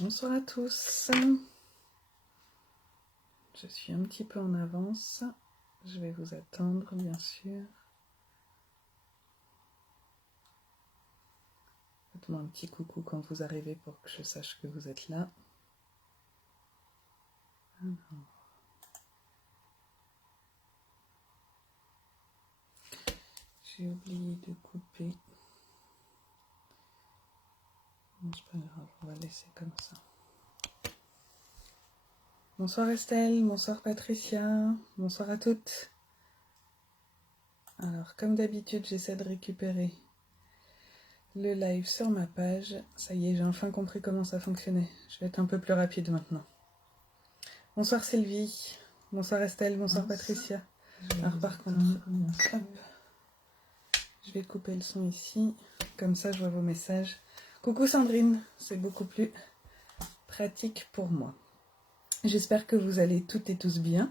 Bonsoir à tous. Je suis un petit peu en avance. Je vais vous attendre, bien sûr. Faites-moi un petit coucou quand vous arrivez pour que je sache que vous êtes là. Alors. J'ai oublié de couper. Non, c'est pas grave, on va laisser comme ça. Bonsoir Estelle, bonsoir Patricia, bonsoir à toutes. Alors, comme d'habitude, j'essaie de récupérer le live sur ma page. Ça y est, j'ai enfin compris comment ça fonctionnait. Je vais être un peu plus rapide maintenant. Bonsoir Sylvie, bonsoir Estelle, bonsoir Patricia. Alors par contre, hop, je vais couper le son ici, comme ça je vois vos messages. Coucou Sandrine, c'est beaucoup plus pratique pour moi. J'espère que vous allez toutes et tous bien.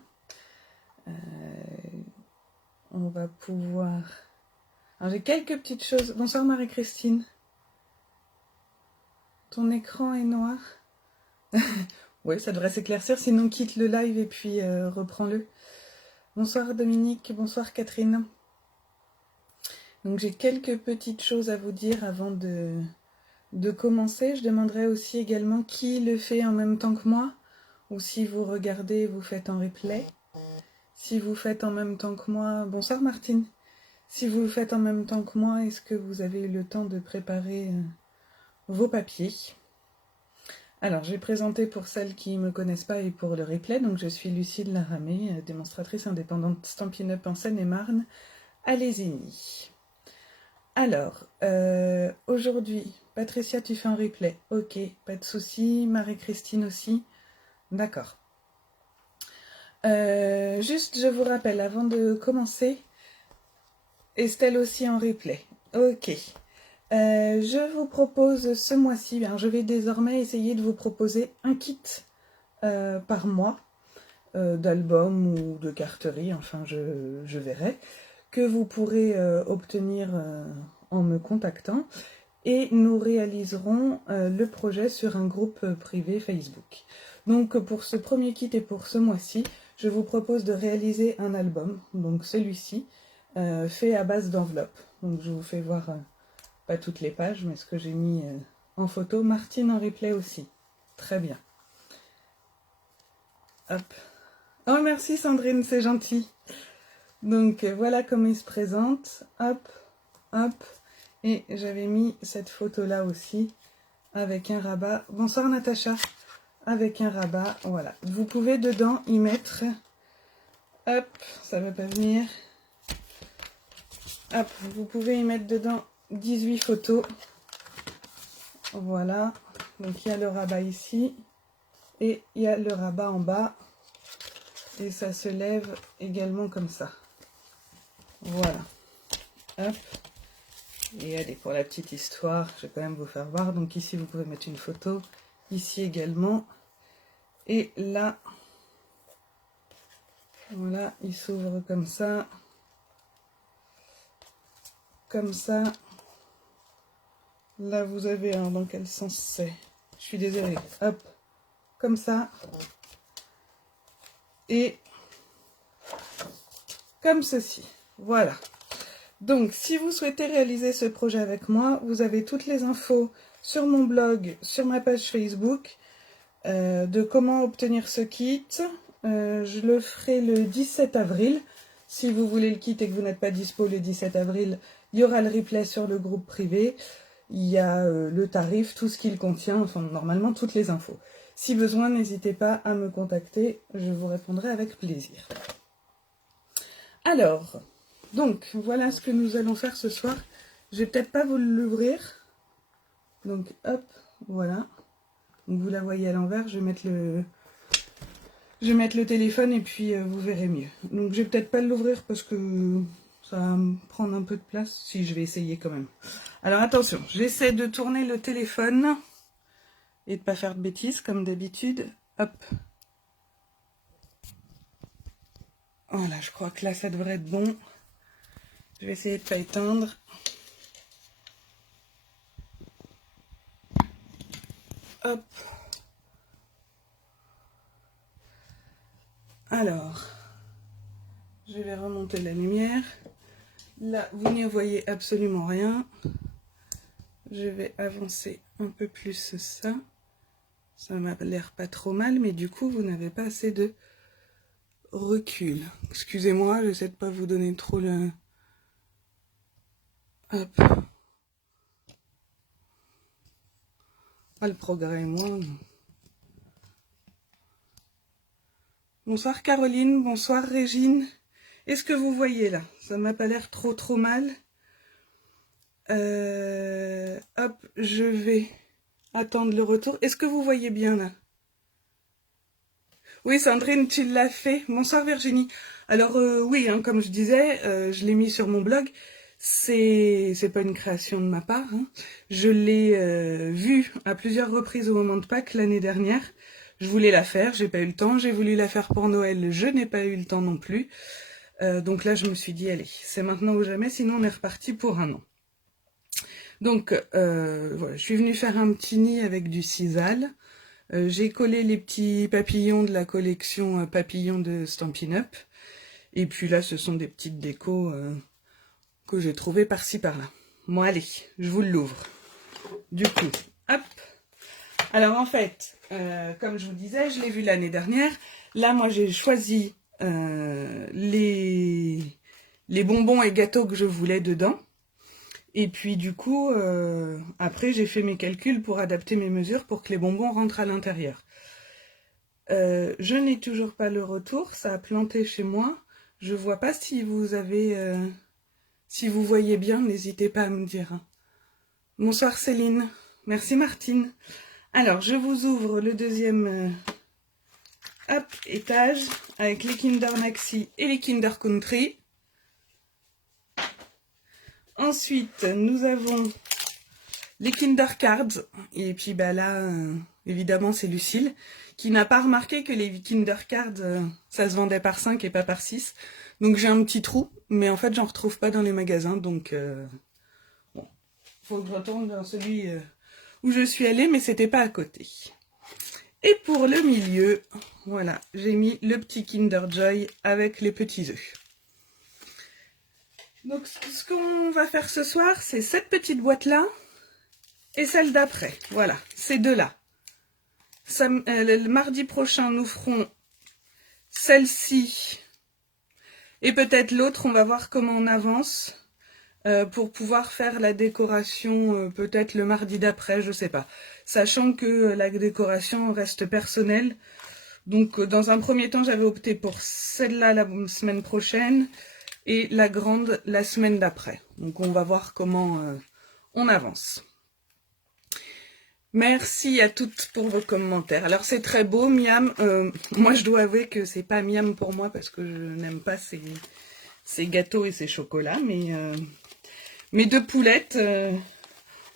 On va pouvoir... Alors j'ai quelques petites choses. Bonsoir Marie-Christine. Ton écran est noir. Oui, ça devrait s'éclaircir, sinon quitte le live et puis reprends-le. Bonsoir Dominique, bonsoir Catherine. Donc j'ai quelques petites choses à vous dire avant de commencer. Je demanderai aussi également qui le fait en même temps que moi, ou si vous regardez, vous faites en replay. Si vous faites en même temps que moi, bonsoir Martine. Si vous le faites en même temps que moi, est-ce que vous avez eu le temps de préparer vos papiers? Alors, je vais présenter pour celles qui ne me connaissent pas et pour le replay. Donc, je suis Lucille Laramé, démonstratrice indépendante Stampin' Up en Seine-et-Marne, à Lésigny. Alors, aujourd'hui, Patricia, tu fais un replay. Ok, pas de souci. Marie-Christine aussi. D'accord. Juste, je vous rappelle, avant de commencer, Estelle aussi en replay. Ok. Je vous propose ce mois-ci, je vais désormais essayer de vous proposer un kit par mois, d'album ou de carterie, enfin je verrai, que vous pourrez obtenir en me contactant. Et nous réaliserons le projet sur un groupe privé Facebook. Donc pour ce premier kit et pour ce mois-ci, je vous propose de réaliser un album, donc celui-ci, fait à base d'enveloppe. Donc je vous fais voir... pas toutes les pages, mais ce que j'ai mis en photo. Martine en replay aussi. Très bien. Hop. Oh, merci Sandrine, c'est gentil. Donc, voilà comment il se présente. Hop, hop. Et j'avais mis cette photo-là aussi, avec un rabat. Bonsoir Natacha. Avec un rabat, voilà. Vous pouvez dedans y mettre... Hop, ça va pas venir. Hop, vous pouvez y mettre dedans 18 photos. Voilà, donc il y a le rabat ici et il y a le rabat en bas et ça se lève également comme ça. Voilà, hop. Et allez, pour la petite histoire, je vais quand même vous faire voir. Donc ici, vous pouvez mettre une photo, ici également. Et là, voilà, il s'ouvre comme ça. Comme ça. Là, vous avez un... Dans quel sens c'est? Je suis désolée. Hop, comme ça. Et comme ceci. Voilà. Donc, si vous souhaitez réaliser ce projet avec moi, vous avez toutes les infos sur mon blog, sur ma page Facebook, de comment obtenir ce kit. Je le ferai le 17 avril. Si vous voulez le kit et que vous n'êtes pas dispo le 17 avril, il y aura le replay sur le groupe privé. Il y a le tarif, tout ce qu'il contient, enfin normalement toutes les infos. Si besoin, n'hésitez pas à me contacter, je vous répondrai avec plaisir. Alors, donc voilà ce que nous allons faire ce soir. Je vais peut-être pas vous l'ouvrir. Donc hop, voilà. Donc, vous la voyez à l'envers, je vais mettre le téléphone et puis vous verrez mieux. Donc je vais peut-être pas l'ouvrir parce que ça va me prendre un peu de place. Si, je vais essayer quand même. Alors attention, j'essaie de tourner le téléphone et de pas faire de bêtises comme d'habitude. Hop. Voilà, je crois que là ça devrait être bon. Je vais essayer de pas éteindre. Hop. Alors, je vais remonter la lumière. Là, vous n'y voyez absolument rien. Je vais avancer un peu plus ça. Ça m'a l'air pas trop mal, mais du coup, vous n'avez pas assez de recul. Excusez-moi, j'essaie de pas vous donner trop le... Hop. Ah, le progrès est moins... Bonsoir Caroline, bonsoir Régine. Est-ce que vous voyez là? Ça m'a pas l'air trop mal. Hop, je vais attendre le retour. Est-ce que vous voyez bien là? Oui, Sandrine, tu l'as fait. Bonsoir Virginie. Alors oui, hein, comme je disais, je l'ai mis sur mon blog. C'est pas une création de ma part. Hein. Je l'ai vu à plusieurs reprises au moment de Pâques l'année dernière. Je voulais la faire, j'ai pas eu le temps. J'ai voulu la faire pour Noël, je n'ai pas eu le temps non plus. Donc là, je me suis dit, allez, c'est maintenant ou jamais, sinon on est reparti pour un an. Donc, voilà, je suis venue faire un petit nid avec du sisal. J'ai collé les petits papillons de la collection papillons de Stampin' Up. Et puis là, ce sont des petites décos que j'ai trouvées par-ci par-là. Bon, allez, je vous l'ouvre. Du coup, hop. Alors en fait, comme je vous disais, je l'ai vu l'année dernière. Là, moi, j'ai choisi les bonbons et gâteaux que je voulais dedans. Et puis du coup, après j'ai fait mes calculs pour adapter mes mesures pour que les bonbons rentrent à l'intérieur. Je n'ai toujours pas le retour, ça a planté chez moi. Je vois pas si vous avez, si vous voyez bien, n'hésitez pas à me dire. Bonsoir Céline, merci Martine. Alors je vous ouvre le deuxième hop, étage avec les Kinder Maxi et les Kinder Country. Ensuite, nous avons les Kinder Cards. Et puis bah là, évidemment, c'est Lucille qui n'a pas remarqué que les Kinder Cards, ça se vendait par 5 et pas par 6. Donc j'ai un petit trou, mais en fait, j'en retrouve pas dans les magasins. Donc, bon, faut que je retourne dans celui où je suis allée, mais c'était pas à côté. Et pour le milieu, voilà, j'ai mis le petit Kinder Joy avec les petits œufs. Donc ce qu'on va faire ce soir, c'est cette petite boîte-là et celle d'après. Voilà, ces deux-là. Le mardi prochain, nous ferons celle-ci et peut-être l'autre. On va voir comment on avance pour pouvoir faire la décoration peut-être le mardi d'après, je sais pas. Sachant que la décoration reste personnelle. Donc dans un premier temps, j'avais opté pour celle-là la semaine prochaine et la grande la semaine d'après. Donc on va voir comment on avance. Merci à toutes pour vos commentaires. Alors c'est très beau, Miam. Moi je dois avouer que c'est pas Miam pour moi parce que je n'aime pas ces gâteaux et ces chocolats. Mais mes deux poulettes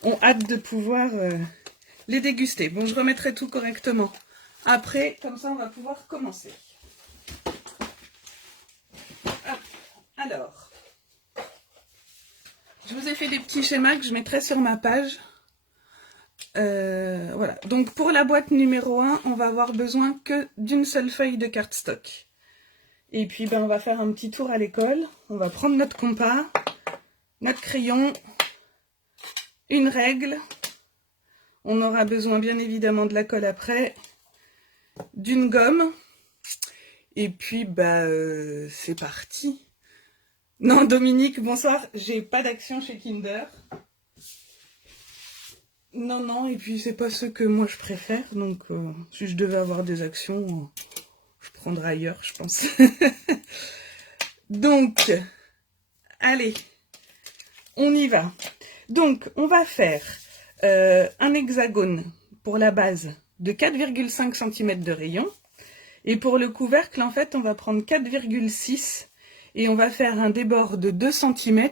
ont hâte de pouvoir les déguster. Bon, je remettrai tout correctement. Après, comme ça on va pouvoir commencer. Alors, je vous ai fait des petits schémas que je mettrai sur ma page. Voilà, donc pour la boîte numéro 1, on va avoir besoin que d'une seule feuille de cardstock. Et puis ben, on va faire un petit tour à l'école. On va prendre notre compas, notre crayon, une règle. On aura besoin bien évidemment de la colle après, d'une gomme. Et puis bah, c'est parti. Non, Dominique, bonsoir. J'ai pas d'action chez Kinder. Non, et puis c'est pas ce que moi je préfère. Donc, si je devais avoir des actions, je prendrais ailleurs, je pense. Donc, allez, on y va. Donc, on va faire un hexagone pour la base de 4,5 cm de rayon. Et pour le couvercle, en fait, on va prendre 4,6 et on va faire un débord de 2 cm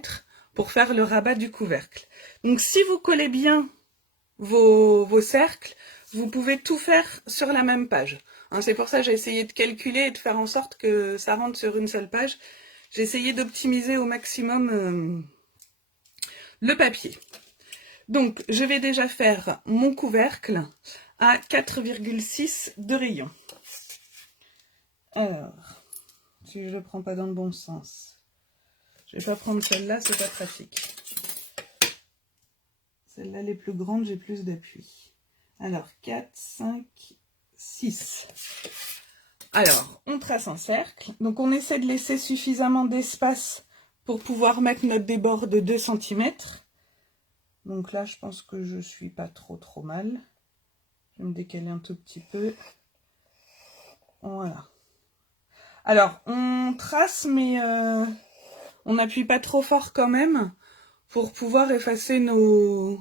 pour faire le rabat du couvercle. Donc, si vous collez bien vos cercles, vous pouvez tout faire sur la même page. Hein, c'est pour ça que j'ai essayé de calculer et de faire en sorte que ça rentre sur une seule page. J'ai essayé d'optimiser au maximum le papier. Donc, je vais déjà faire mon couvercle à 4,6 de rayon. Alors, si je le prends pas dans le bon sens. Je vais pas prendre celle-là, c'est pas pratique. Celle-là, les plus grandes, j'ai plus d'appui. Alors, 4, 5, 6. Alors, on trace un cercle. Donc, on essaie de laisser suffisamment d'espace pour pouvoir mettre notre débord de 2 cm. Donc là, je pense que je suis pas trop mal. Je vais me décaler un tout petit peu. Voilà. Alors, on trace, mais on n'appuie pas trop fort quand même pour pouvoir effacer nos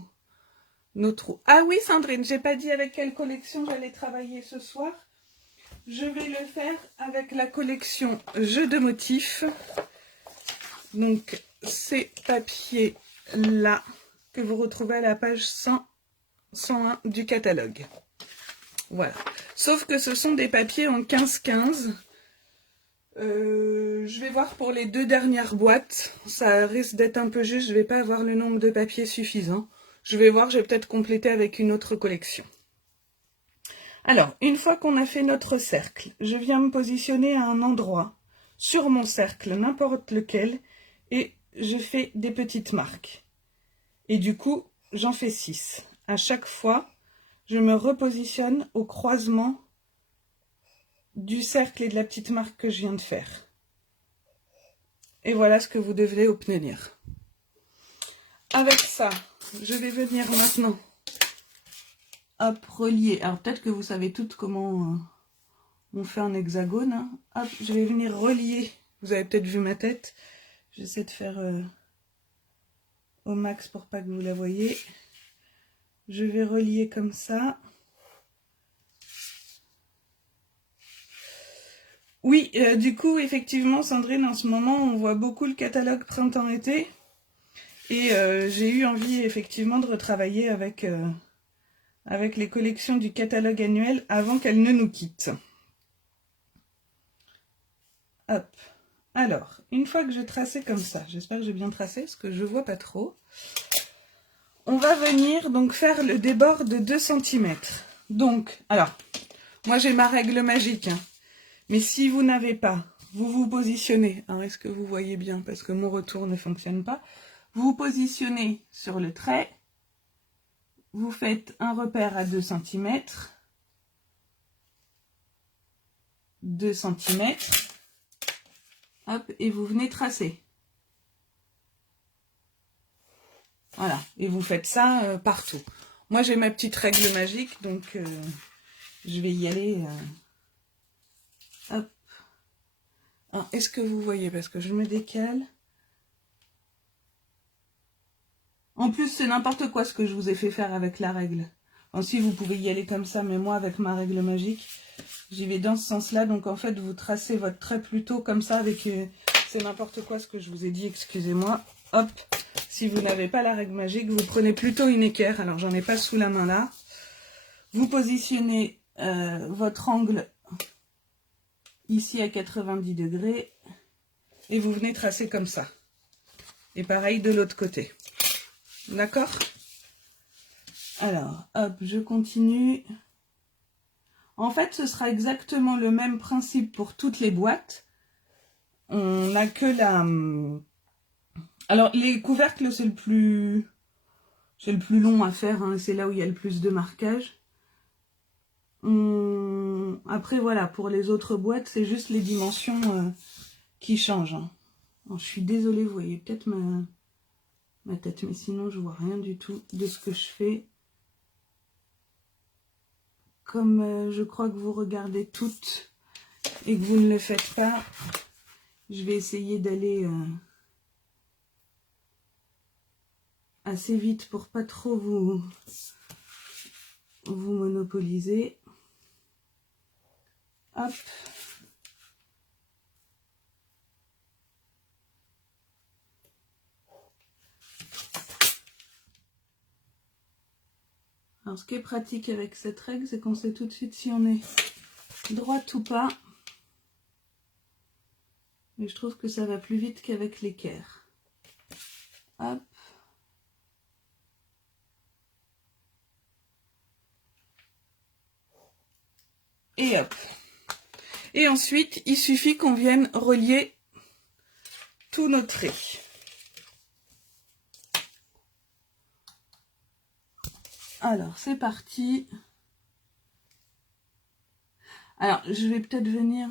trous. Ah oui, Sandrine, j'ai pas dit avec quelle collection j'allais travailler ce soir. Je vais le faire avec la collection Jeux de motifs. Donc, ces papiers-là que vous retrouvez à la page 101 du catalogue. Voilà. Sauf que ce sont des papiers en 15-15. Je vais voir pour les 2 dernières boîtes. Ça risque d'être un peu juste. Je vais pas avoir le nombre de papiers suffisant. Je vais voir, je vais peut-être compléter avec une autre collection. Alors, une fois qu'on a fait notre cercle, je viens me positionner à un endroit sur mon cercle, n'importe lequel, et je fais des petites marques. Et du coup, j'en fais 6. À chaque fois, je me repositionne au croisement du cercle et de la petite marque que je viens de faire. Et voilà ce que vous devrez obtenir. Avec ça, je vais venir maintenant hop, relier. Alors peut-être que vous savez toutes comment on fait un hexagone. Hein. Hop, je vais venir relier. Vous avez peut-être vu ma tête. J'essaie de faire au max pour pas que vous la voyez. Je vais relier comme ça. Oui, du coup, effectivement, Sandrine, en ce moment, on voit beaucoup le catalogue printemps-été. Et j'ai eu envie, effectivement, de retravailler avec les collections du catalogue annuel avant qu'elles ne nous quittent. Hop. Alors, une fois que j'ai tracé comme ça, j'espère que j'ai bien tracé, parce que je vois pas trop. On va venir donc faire le débord de 2 cm. Donc, alors, moi j'ai ma règle magique, hein. Mais si vous n'avez pas, vous vous positionnez. Alors, est-ce que vous voyez bien? Parce que mon retour ne fonctionne pas. Vous vous positionnez sur le trait. Vous faites un repère à 2 cm. 2 cm. Hop, et vous venez tracer. Voilà, et vous faites ça partout. Moi, j'ai ma petite règle magique, donc je vais y aller. Hop. Est-ce que vous voyez? Parce que je me décale. En plus, c'est n'importe quoi ce que je vous ai fait faire avec la règle. Ensuite, vous pouvez y aller comme ça, mais moi, avec ma règle magique, j'y vais dans ce sens-là. Donc, en fait, vous tracez votre trait plutôt comme ça avec... c'est n'importe quoi ce que je vous ai dit, excusez-moi. Hop. Si vous n'avez pas la règle magique, vous prenez plutôt une équerre. Alors, j'en ai pas sous la main là. Vous positionnez votre angle ici à 90 degrés et vous venez tracer comme ça. Et pareil de l'autre côté. D'accord? Alors, hop, je continue. En fait, ce sera exactement le même principe pour toutes les boîtes. On n'a que la... Alors, les couvercles, c'est le plus long à faire. Hein. C'est là où il y a le plus de marquage. Après, voilà, pour les autres boîtes, c'est juste les dimensions qui changent. Hein. Alors, je suis désolée, vous voyez peut-être ma tête, mais sinon, je vois rien du tout de ce que je fais. Comme je crois que vous regardez toutes et que vous ne le faites pas, je vais essayer d'aller assez vite pour pas trop vous monopoliser. Hop. Alors, ce qui est pratique avec cette règle, c'est qu'on sait tout de suite si on est droite ou pas. Mais je trouve que ça va plus vite qu'avec l'équerre. Hop. Et hop. Et ensuite, il suffit qu'on vienne relier tous nos traits. Alors, c'est parti. Alors, je vais peut-être venir...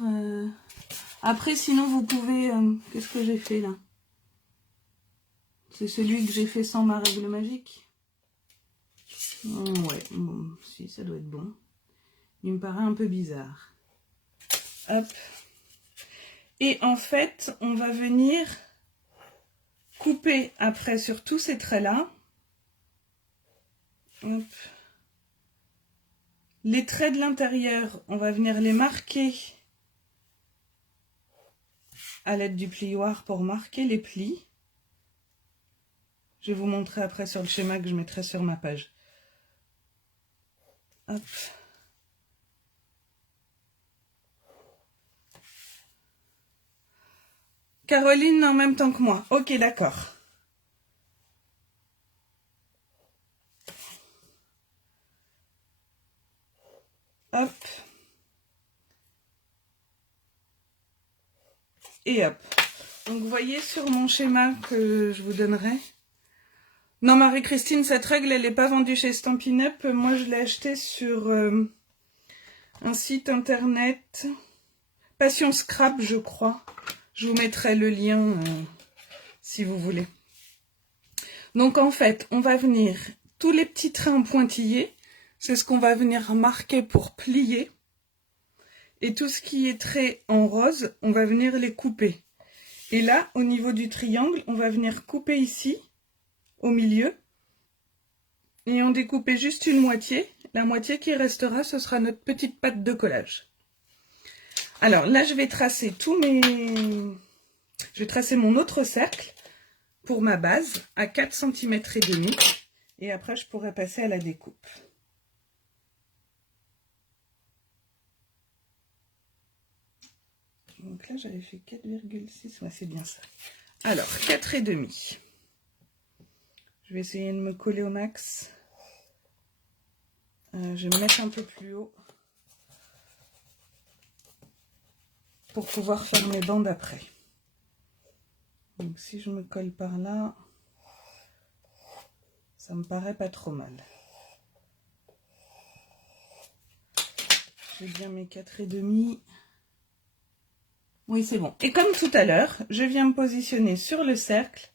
Après, sinon, vous pouvez... Qu'est-ce que j'ai fait, là? C'est celui que j'ai fait sans ma règle magique. Ouais, bon, si, ça doit être bon. Il me paraît un peu bizarre. Hop. Et en fait, on va venir couper après sur tous ces traits-là. Hop. Les traits de l'intérieur, on va venir les marquer à l'aide du plioir pour marquer les plis. Je vais vous montrer après sur le schéma que je mettrai sur ma page. Hop. Caroline en même temps que moi. Ok, d'accord. Hop. Et hop. Donc vous voyez sur mon schéma que je vous donnerai. Non, Marie-Christine, cette règle, elle n'est pas vendue chez Stampin' Up. Moi, je l'ai achetée sur un site internet. Passion Scrap, je crois. Je vous mettrai le lien si vous voulez. Donc en fait, on va venir, tous les petits traits en pointillés, c'est ce qu'on va venir marquer pour plier. Et tout ce qui est trait en rose, on va venir les couper. Et là, au niveau du triangle, on va venir couper ici, au milieu. Et en découper juste une moitié. La moitié qui restera, ce sera notre petite pâte de collage. Alors là, je vais tracer Je vais tracer mon autre cercle pour ma base à 4 cm et demi. Et après, je pourrai passer à la découpe. Donc là, j'avais fait 4,6. Ouais, c'est bien ça. Alors, 4 et demi. Je vais essayer de me coller au max. Je vais me mettre un peu plus haut pour pouvoir faire mes bandes après. Donc si je me colle par là, ça me paraît pas trop mal. J'ai bien mes 4 et demi. Oui, c'est bon. Et comme tout à l'heure, je viens me positionner sur le cercle.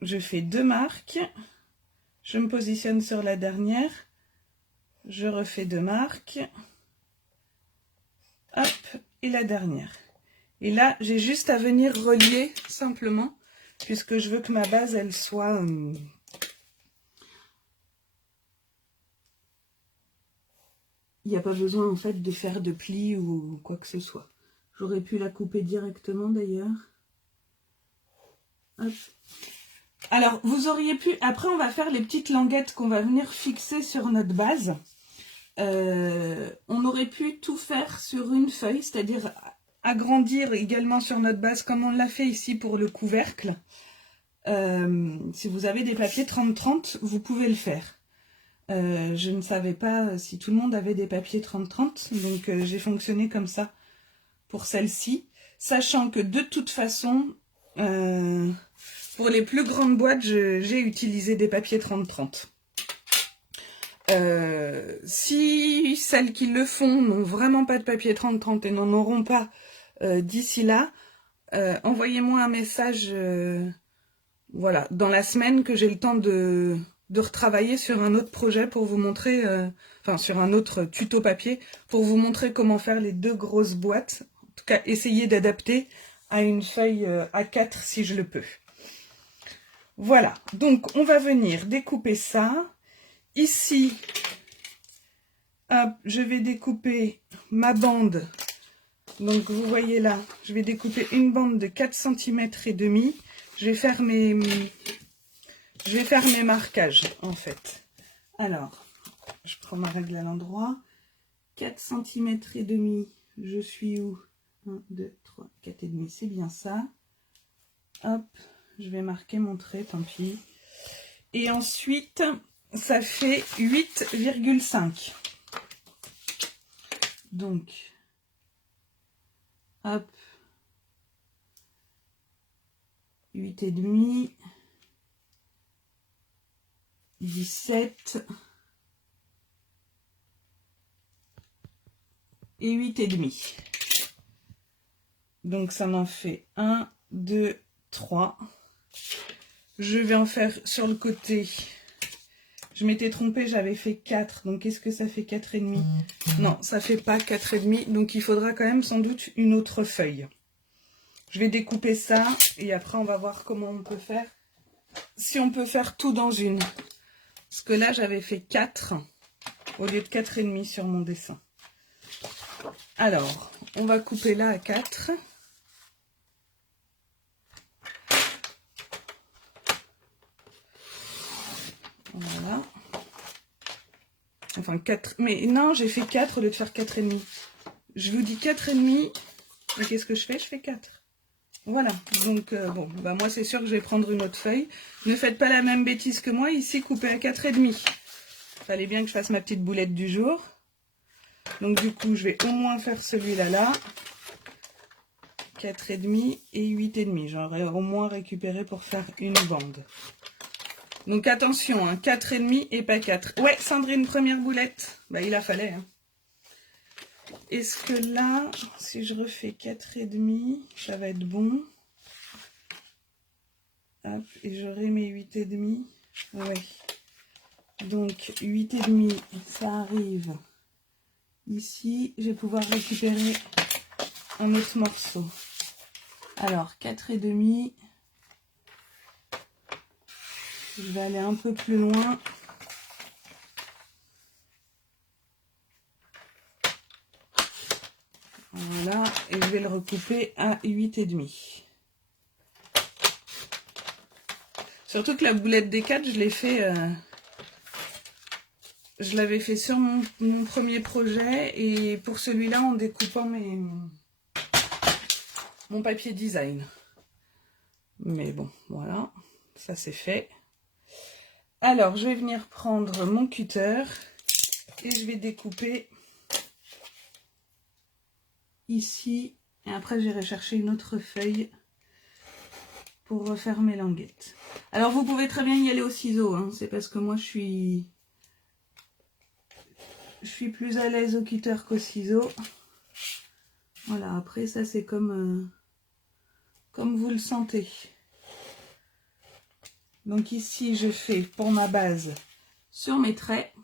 Je fais 2 marques. Je me positionne sur la dernière. Je refais 2 marques. Hop, et la dernière. Et là, j'ai juste à venir relier simplement, puisque je veux que ma base, elle soit... Il n'y a pas besoin en fait de faire de plis ou quoi que ce soit. J'aurais pu la couper directement d'ailleurs. Alors, vous auriez pu... Après, on va faire les petites languettes qu'on va venir fixer sur notre base. On aurait pu tout faire sur une feuille, c'est-à-dire agrandir également sur notre base comme on l'a fait ici pour le couvercle. Si vous avez des papiers 30-30, vous pouvez le faire. Je ne savais pas si tout le monde avait des papiers 30-30, donc j'ai fonctionné comme ça pour celle-ci, sachant que de toute façon, pour les plus grandes boîtes, j'ai utilisé des papiers 30-30. Si celles qui le font n'ont vraiment pas de papier 30-30 et n'en auront pas d'ici là, envoyez-moi un message voilà, dans la semaine que j'ai le temps de retravailler sur un autre projet pour vous montrer, enfin sur un autre tuto papier, pour vous montrer comment faire les 2 grosses boîtes. En tout cas, essayer d'adapter à une feuille A4 si je le peux. Voilà, donc on va venir découper ça. Ici, hop, je vais découper ma bande. Donc vous voyez là, je vais découper une bande de 4 cm et demi. Je vais faire mes marquages en fait. Alors, je prends ma règle à l'endroit. 4 cm et demi, je suis où? 1, 2, 3, 4 et demi, c'est bien ça. Hop, je vais marquer mon trait, tant pis. Et ensuite, ça fait 8,5. Donc, Hop. 8,5. 17. Et 8,5. Donc ça m'en fait 1, 2, 3. Je vais en faire sur le côté. Je m'étais trompée, j'avais fait 4. Donc est-ce que ça fait 4,5? Non, ça fait pas 4,5. Donc il faudra quand même sans doute une autre feuille. Je vais découper ça et après on va voir comment on peut faire. Si on peut faire tout dans une. Parce que là j'avais fait 4 au lieu de 4,5 sur mon dessin. Alors, on va couper là à 4. Voilà. Enfin 4. Mais non, j'ai fait 4 au lieu de faire 4,5. Je vous dis 4,5. Et qu'est-ce que je fais? Je fais 4. Voilà. Donc, bon, bah moi c'est sûr que je vais prendre une autre feuille. Ne faites pas la même bêtise que moi. Ici, couper à 4,5. Fallait bien que je fasse ma petite boulette du jour. Donc du coup, je vais au moins faire celui-là là. 4,5 et 8,5. J'aurais au moins récupéré pour faire une bande. Donc attention, hein, 4,5 et pas 4. Ouais, Sandrine, première boulette. Bah il a fallu. Hein. Est-ce que là, si je refais 4,5, ça va être bon. Hop, et j'aurai mes 8,5. Ouais. Donc 8,5, ça arrive ici. Je vais pouvoir récupérer un autre morceau. Alors 4,5. Je vais aller un peu plus loin. Voilà, et je vais le recouper à 8,5. Surtout que la boulette des 4, je l'ai fait... je l'avais fait sur mon premier projet et pour celui-là en découpant mon papier design. Mais bon, voilà, ça c'est fait. Alors, je vais venir prendre mon cutter et je vais découper ici. Et après, j'irai chercher une autre feuille pour refaire mes languettes. Alors, vous pouvez très bien y aller au ciseau. Hein. C'est parce que moi, je suis plus à l'aise au cutter qu'au ciseau. Voilà, après, ça, c'est comme vous le sentez. Donc ici, je fais pour ma base sur mes traits.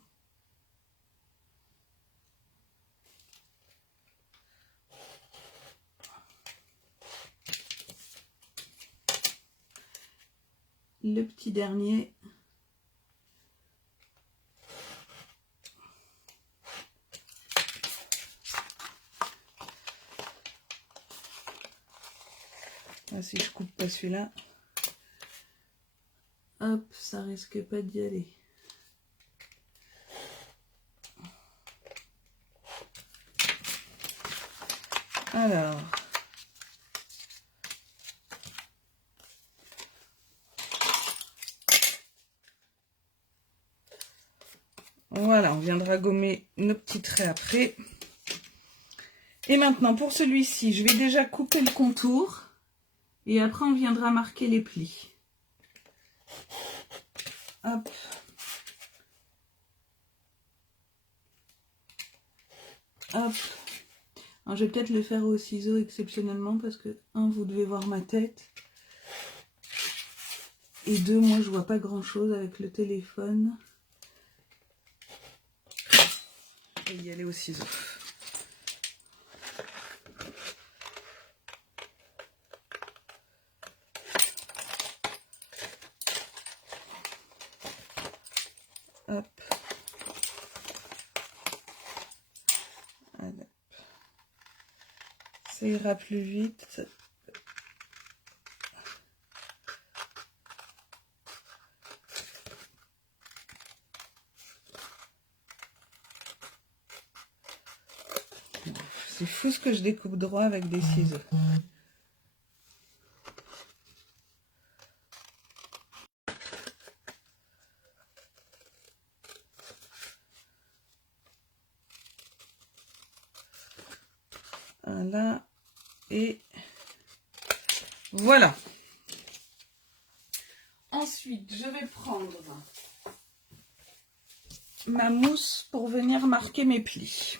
Le petit dernier. Là, si je coupe pas celui-là, hop, ça risque pas d'y aller. Alors, voilà, on viendra gommer nos petits traits après. Et maintenant, pour celui-ci, je vais déjà couper le contour. Et après, on viendra marquer les plis. Hop. Hop. Alors, je vais peut-être le faire au ciseau exceptionnellement parce que, 1, vous devez voir ma tête. Et 2, moi, je vois pas grand-chose avec le téléphone. Je vais y aller au ciseau. Hop. Allez. Ça ira plus vite. C'est fou ce que je découpe droit avec des ciseaux. Voilà. Et voilà. Ensuite, je vais prendre ma mousse pour venir marquer mes plis.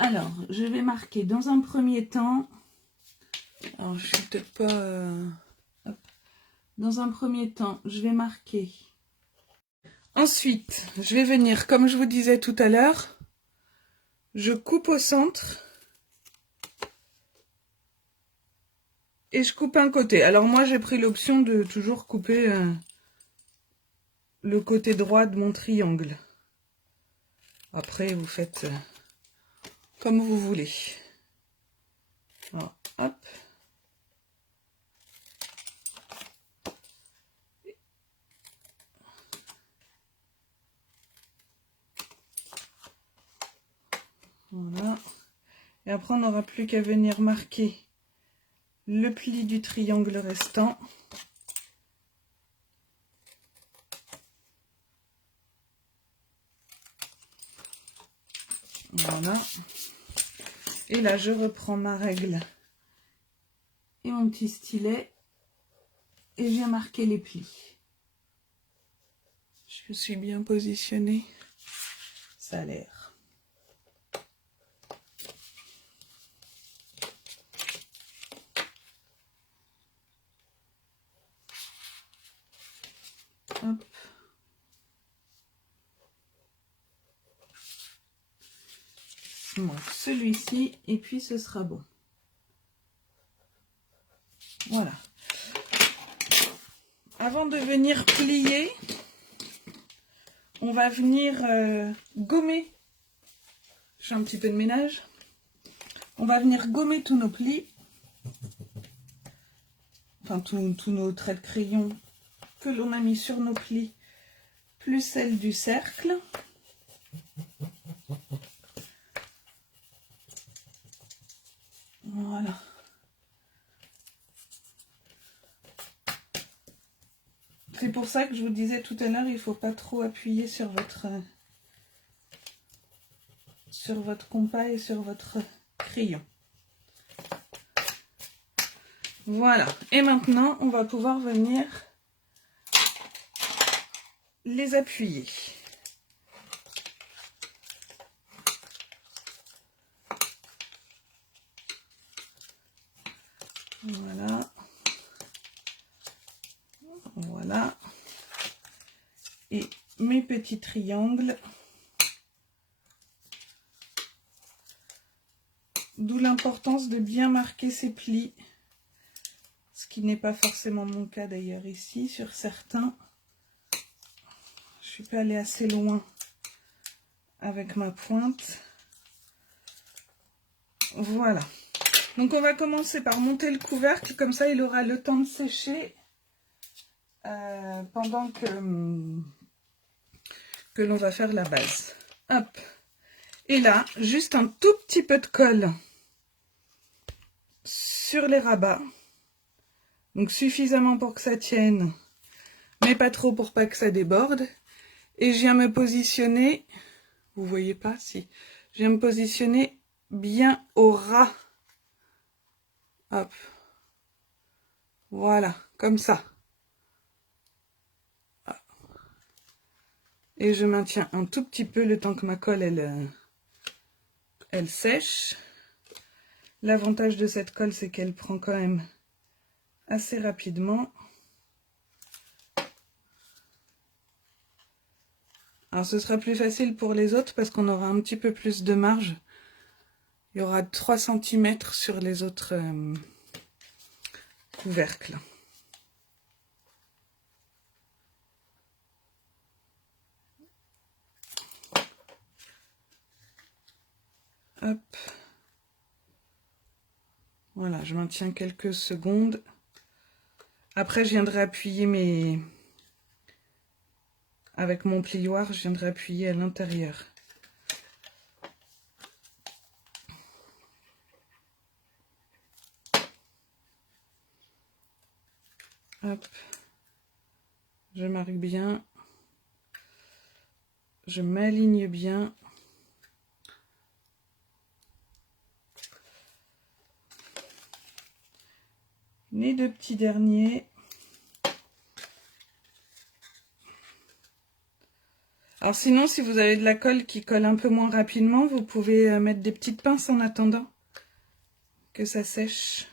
Alors, je vais marquer dans un premier temps. Alors, je suis peut-être pas... hop. Dans un premier temps, je vais marquer. Ensuite, je vais venir, comme je vous disais tout à l'heure, je coupe au centre. Et je coupe un côté. Alors moi, j'ai pris l'option de toujours couper le côté droit de mon triangle. Après, vous faites comme vous voulez. Voilà, hop. Voilà. Et après, on n'aura plus qu'à venir marquer le pli du triangle restant. Voilà. Et là, je reprends ma règle et mon petit stylet et je viens marquer les plis. Je suis bien positionnée. Ça a l'air. Hop. Bon, celui-ci, et puis ce sera bon. Voilà. Avant de venir plier, on va venir gommer. Je fais un petit peu de ménage. On va venir gommer tous nos plis. Enfin, tous nos traits de crayon que l'on a mis sur nos plis, plus celle du cercle. Voilà. C'est pour ça que je vous disais tout à l'heure, il ne faut pas trop appuyer sur votre compas et sur votre crayon. Voilà. Et maintenant, on va pouvoir venir les appuyer. Voilà. Voilà. Et mes petits triangles. D'où l'importance de bien marquer ces plis. Ce qui n'est pas forcément mon cas d'ailleurs ici. Sur certains, je suis pas allée assez loin avec ma pointe. Voilà. Donc on va commencer par monter le couvercle. Comme ça, il aura le temps de sécher pendant que l'on va faire la base. Hop. Et là, juste un tout petit peu de colle sur les rabats. Donc suffisamment pour que ça tienne, mais pas trop pour pas que ça déborde. Et je viens me positionner, vous voyez pas, si, je viens me positionner bien au ras. Hop. Voilà, comme ça. Et je maintiens un tout petit peu le temps que ma colle, elle sèche. L'avantage de cette colle, c'est qu'elle prend quand même assez rapidement. Alors ce sera plus facile pour les autres parce qu'on aura un petit peu plus de marge. Il y aura 3 cm sur les autres couvercles. Hop. Voilà, je maintiens quelques secondes. Après, je viendrai appuyer avec mon plioir, je viendrai appuyer à l'intérieur. Hop. Je marque bien. Je m'aligne bien. les deux petits derniers. Alors sinon, si vous avez de la colle qui colle un peu moins rapidement, vous pouvez mettre des petites pinces en attendant que ça sèche.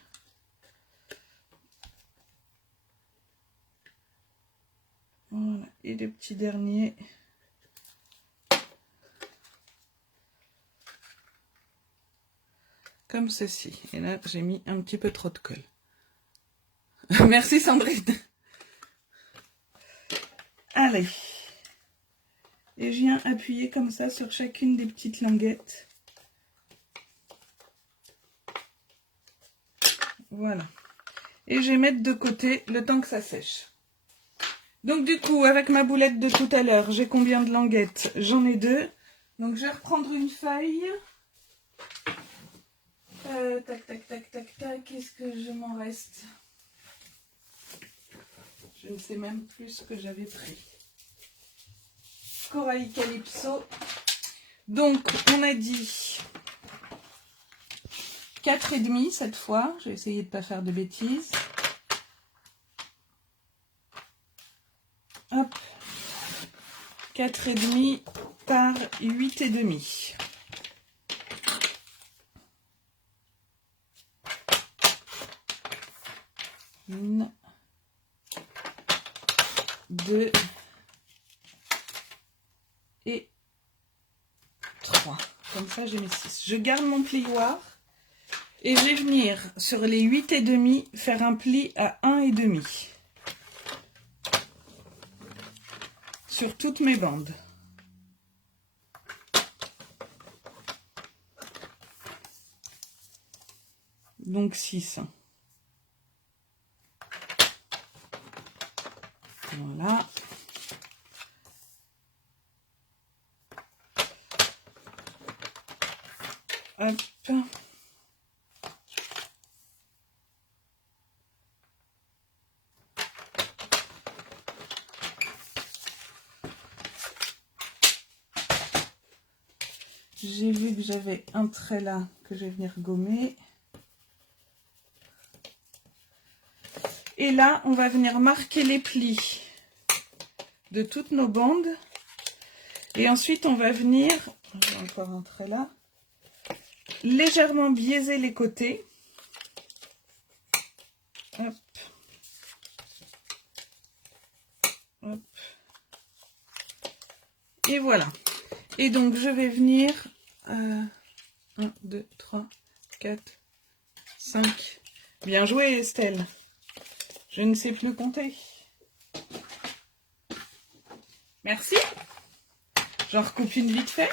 Voilà, et les petits derniers. Comme ceci. Et là, j'ai mis un petit peu trop de colle. Merci Sandrine. Allez. Et je viens appuyer comme ça sur chacune des petites languettes. Voilà. Et je vais mettre de côté le temps que ça sèche. Donc du coup, avec ma boulette de tout à l'heure, j'ai combien de languettes? J'en ai 2. Donc je vais reprendre une feuille. Tac, tac, tac, tac, tac. Qu'est-ce que je m'en reste? Je ne sais même plus ce que j'avais pris. Corail Calypso. Donc, on a dit 4,5 cette fois. Je vais essayer de ne pas faire de bêtises. Hop. 4,5 par 8,5. Une, 2 et 3. Comme ça, j'ai mes 6. Je garde mon plioir et je vais venir sur les 8,5 faire un pli à 1,5 sur toutes mes bandes. Donc 6. Voilà. Hop. J'ai vu que j'avais un trait là que je vais venir gommer. Et là, on va venir marquer les plis de toutes nos bandes. Et ensuite, on va venir, j'ai encore un trait là, légèrement biaiser les côtés. Hop. Hop. Et voilà. Et donc, je vais venir 1, 2, 3, 4, 5. Bien joué, Estelle. Je ne sais plus compter. Merci. J'en recoupe une vite fait.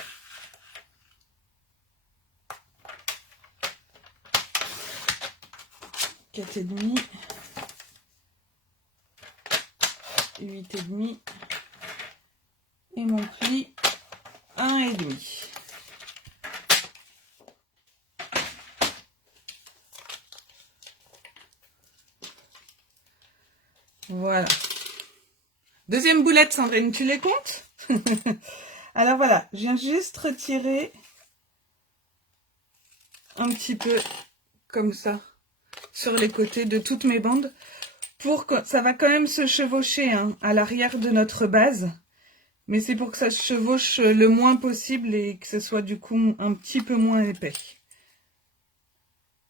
Quatre et demi. 8,5. Et mon pli 1,5. Voilà. Deuxième boulette, Sandrine, tu les comptes? Alors voilà, je viens juste retirer un petit peu comme ça sur les côtés de toutes mes bandes pour que ça va quand même se chevaucher hein, à l'arrière de notre base. Mais c'est pour que ça se chevauche le moins possible et que ce soit du coup un petit peu moins épais.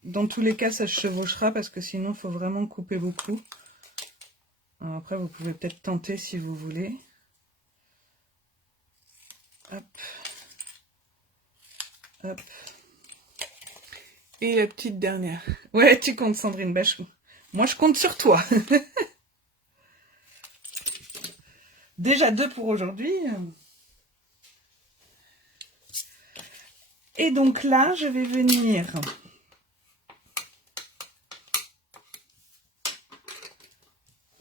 Dans tous les cas, ça se chevauchera parce que sinon, il faut vraiment couper beaucoup. Alors après, vous pouvez peut-être tenter si vous voulez. Hop. Hop. Et la petite dernière. Ouais, tu comptes, Sandrine Bachou. Moi, je compte sur toi. Déjà 2 pour aujourd'hui. Et donc là, je vais venir...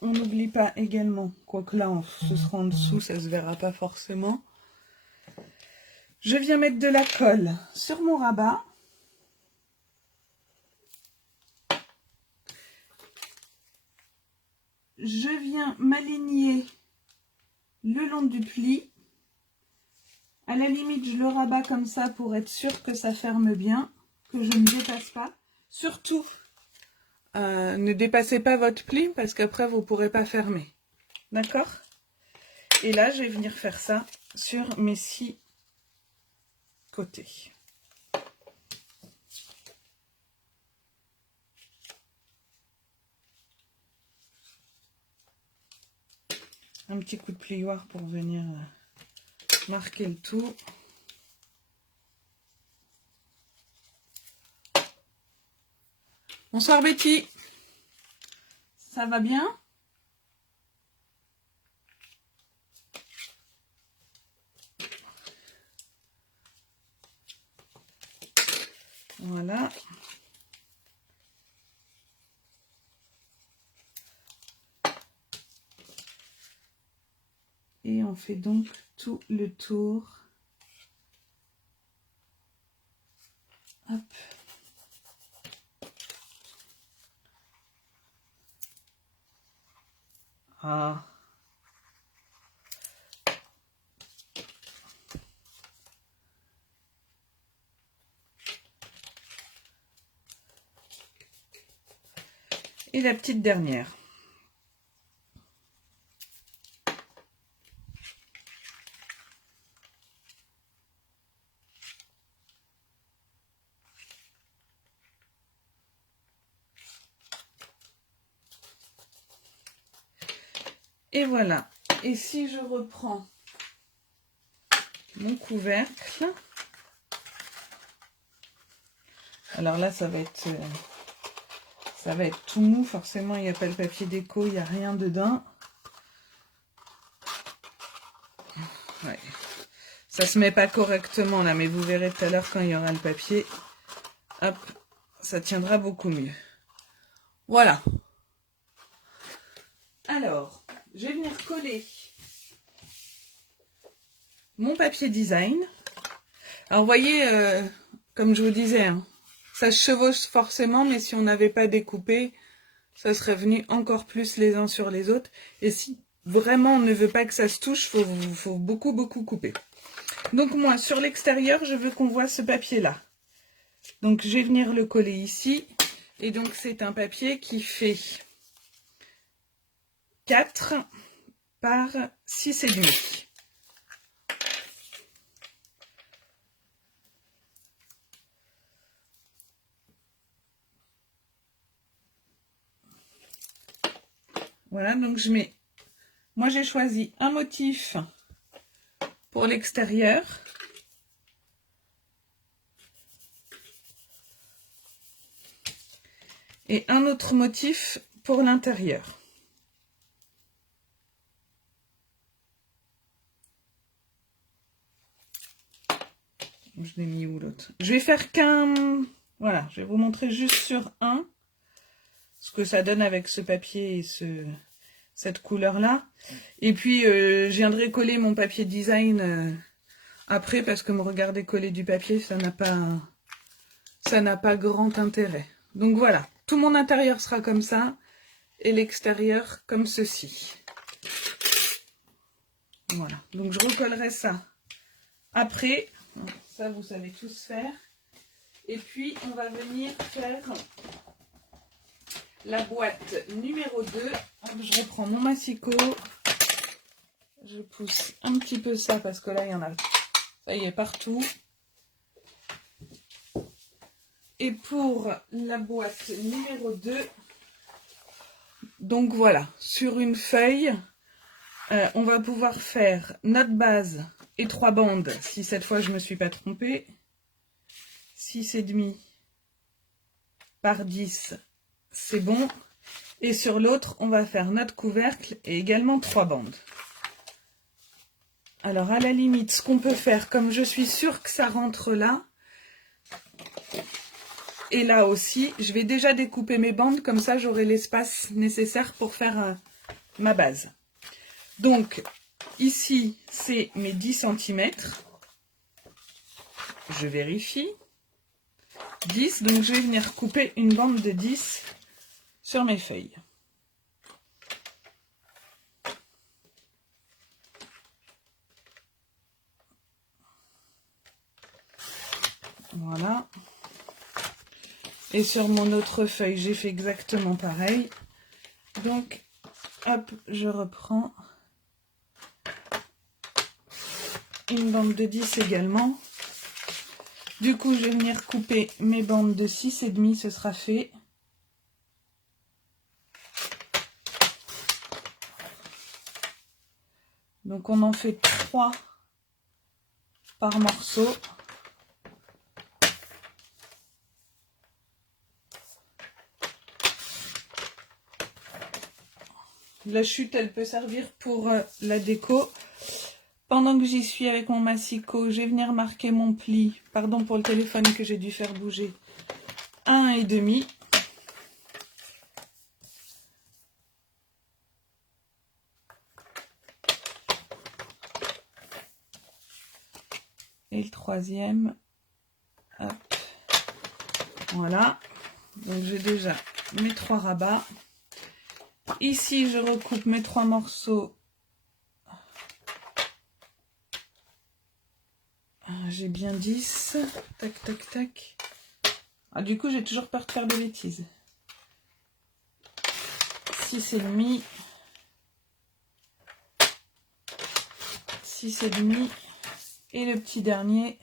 On n'oublie pas également, quoique là, ce sera en dessous, ça se verra pas forcément. Je viens mettre de la colle sur mon rabat. Je viens m'aligner le long du pli. À la limite, je le rabats comme ça pour être sûr que ça ferme bien, que je ne dépasse pas. Surtout, Ne dépassez pas votre pli parce qu'après vous ne pourrez pas fermer. D'accord? Et là, je vais venir faire ça sur mes 6 côtés. Un petit coup de plioir pour venir marquer le tout. Bonsoir Betty. Ça va bien? Voilà. Et on fait donc tout le tour. Hop. Ah. Et la petite dernière. Et voilà. Et si je reprends mon couvercle, alors là ça va être tout mou, forcément il n'y a pas le papier déco, il n'y a rien dedans. Ouais. Ça se met pas correctement là, mais vous verrez tout à l'heure quand il y aura le papier. Hop, ça tiendra beaucoup mieux. Voilà. Alors, je vais venir coller mon papier design. Alors, vous voyez, comme je vous disais, hein, ça se chevauche forcément, mais si on n'avait pas découpé, ça serait venu encore plus les uns sur les autres. Et si vraiment on ne veut pas que ça se touche, faut beaucoup couper. Donc moi, sur l'extérieur, je veux qu'on voit ce papier-là. Donc, je vais venir le coller ici. Et donc, c'est un papier qui fait 4 par 6,5. Voilà, donc je mets... Moi, j'ai choisi un motif pour l'extérieur. Et un autre motif pour l'intérieur. Je l'ai mis où l'autre? Je vais faire qu'un... Voilà, je vais vous montrer juste sur un. Ce que ça donne avec ce papier et cette couleur-là. Et puis, je viendrai coller mon papier design après, parce que me regarder coller du papier, ça n'a pas grand intérêt. Donc voilà, tout mon intérieur sera comme ça, et l'extérieur comme ceci. Voilà, donc je recollerai ça après. Ça, vous savez tous faire. Et puis, on va venir faire la boîte numéro 2. Je reprends mon massicot. Je pousse un petit peu ça parce que là, il y en a, ça y est, partout. Et pour la boîte numéro 2, donc voilà, sur une feuille, on va pouvoir faire notre base et 3 bandes, si cette fois je ne me suis pas trompée. 6,5 par 10, c'est bon. Et sur l'autre, on va faire notre couvercle et également 3 bandes. Alors à la limite, ce qu'on peut faire, comme je suis sûre que ça rentre là, et là aussi, je vais déjà découper mes bandes, comme ça j'aurai l'espace nécessaire pour faire ma base. Donc ici, c'est mes 10 cm. Je vérifie. 10, donc je vais venir couper une bande de 10 sur mes feuilles. Voilà. Et sur mon autre feuille, j'ai fait exactement pareil. Donc, hop, je reprends une bande de 10 également. Du coup, je vais venir couper mes bandes de 6,5, ce sera fait. Donc, on en fait 3 par morceau. La chute, elle peut servir pour la déco. Pendant que j'y suis avec mon massicot, je vais venir marquer mon pli. Pardon pour le téléphone que j'ai dû faire bouger. 1,5. Et le troisième. Hop. Voilà. Donc j'ai déjà mes 3 rabats. Ici, je recoupe mes 3 morceaux. J'ai bien 10. Tac, tac, tac. Ah, du coup, j'ai toujours peur de faire des bêtises. 6,5. 6,5. Et le petit dernier.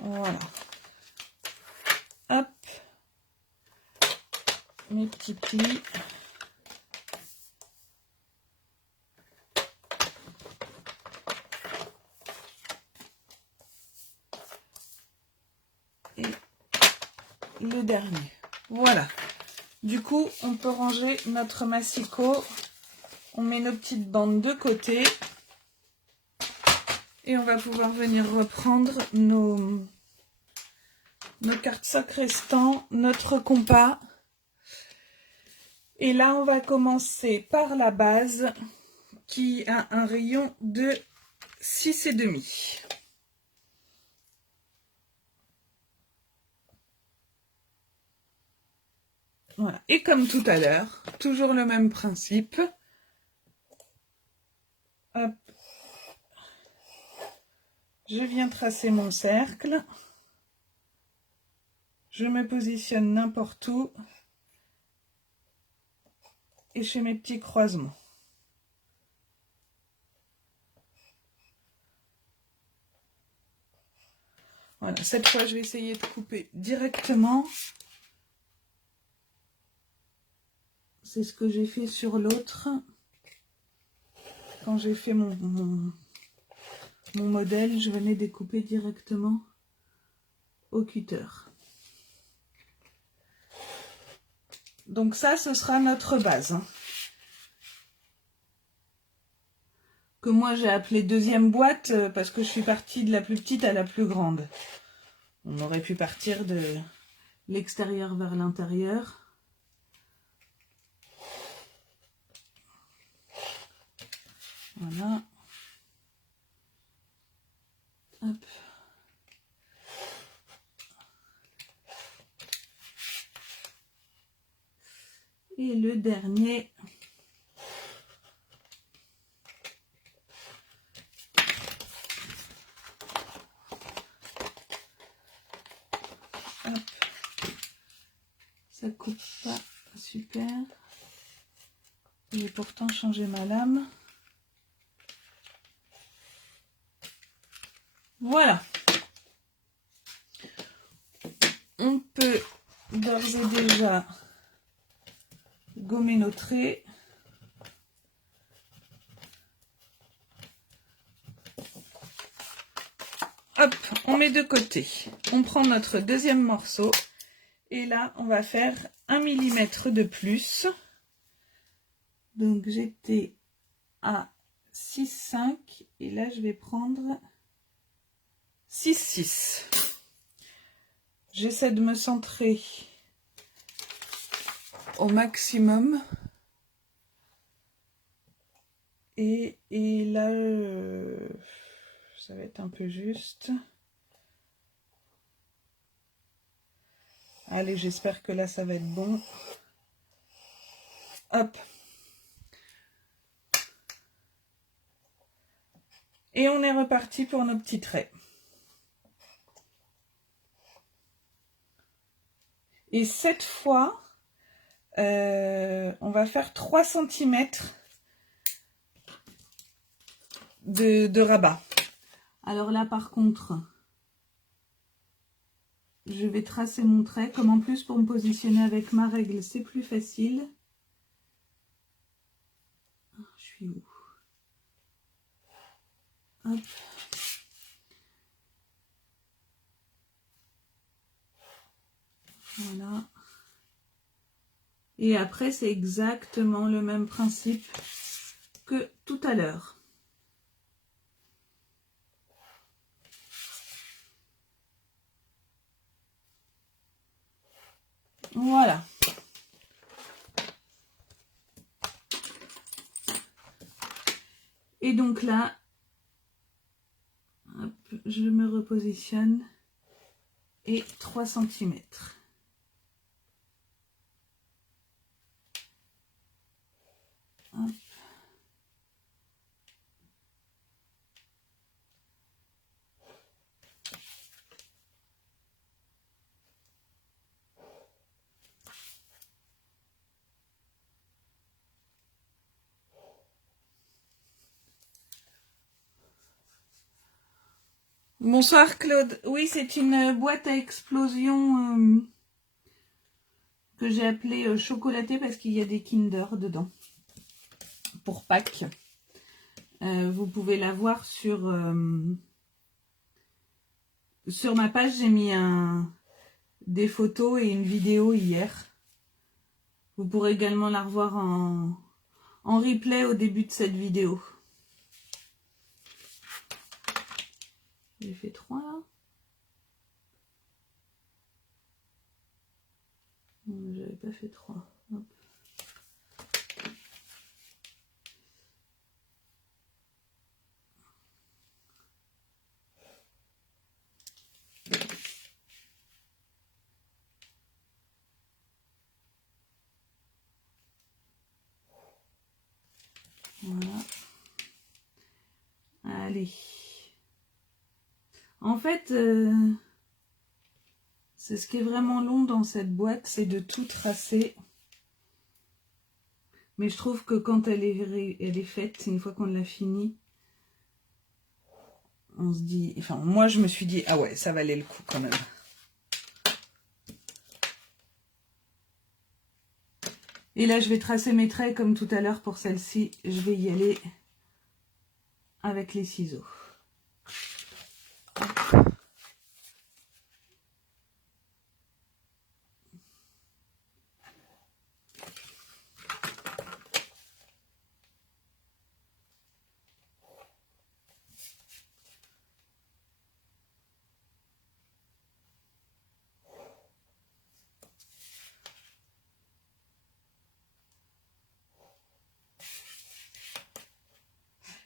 Voilà. Hop. Mes petits plis. Et le dernier. Voilà. Du coup, on peut ranger notre massicot. On met nos petites bandes de côté. Et on va pouvoir venir reprendre nos cartes soc restants, notre compas. Et là, on va commencer par la base qui a un rayon de 6,5. Voilà. Et comme tout à l'heure, toujours le même principe. Hop. Je viens tracer mon cercle. Je me positionne n'importe où. Et je fais mes petits croisements. Voilà, cette fois, je vais essayer de couper directement. C'est ce que j'ai fait sur l'autre. Quand j'ai fait mon modèle, je venais découper directement au cutter. Donc ça, ce sera notre base. Que moi, j'ai appelé deuxième boîte parce que je suis partie de la plus petite à la plus grande. On aurait pu partir de l'extérieur vers l'intérieur. Voilà. Hop. Et le dernier. Hop. Ça coupe pas super. J'ai pourtant changé ma lame. Voilà. On peut d'ores et déjà gommer nos traits. Hop, on met de côté. On prend notre deuxième morceau. Et là, on va faire 1 mm de plus. Donc, j'étais à 6,5. Et là, je vais prendre 6,6. J'essaie de me centrer au maximum. Et là, ça va être un peu juste. Allez, j'espère que là, ça va être bon. Hop. Et on est reparti pour nos petits traits. Et cette fois, on va faire 3 cm de rabat. Alors là, par contre, je vais tracer mon trait. Comme en plus, pour me positionner avec ma règle, c'est plus facile. Je suis où? Hop. Voilà. Et après, c'est exactement le même principe que tout à l'heure. Voilà. Et donc là, hop, je me repositionne et 3 cm. Hop. Bonsoir Claude. Oui, c'est une boîte à explosion que j'ai appelée chocolatée parce qu'il y a des Kinder dedans pour Pâques. Vous pouvez la voir sur ma page. J'ai mis des photos et une vidéo hier. Vous pourrez également la revoir en replay au début de cette vidéo. J'ai fait 3 là. J'avais pas fait 3. Hop. Voilà. Allez. En fait, c'est ce qui est vraiment long dans cette boîte, c'est de tout tracer. Mais je trouve que quand elle est faite, une fois qu'on l'a finie, on se dit... Enfin, moi, je me suis dit, ah ouais, ça valait le coup quand même. Et là, je vais tracer mes traits comme tout à l'heure pour celle-ci. Je vais y aller avec les ciseaux.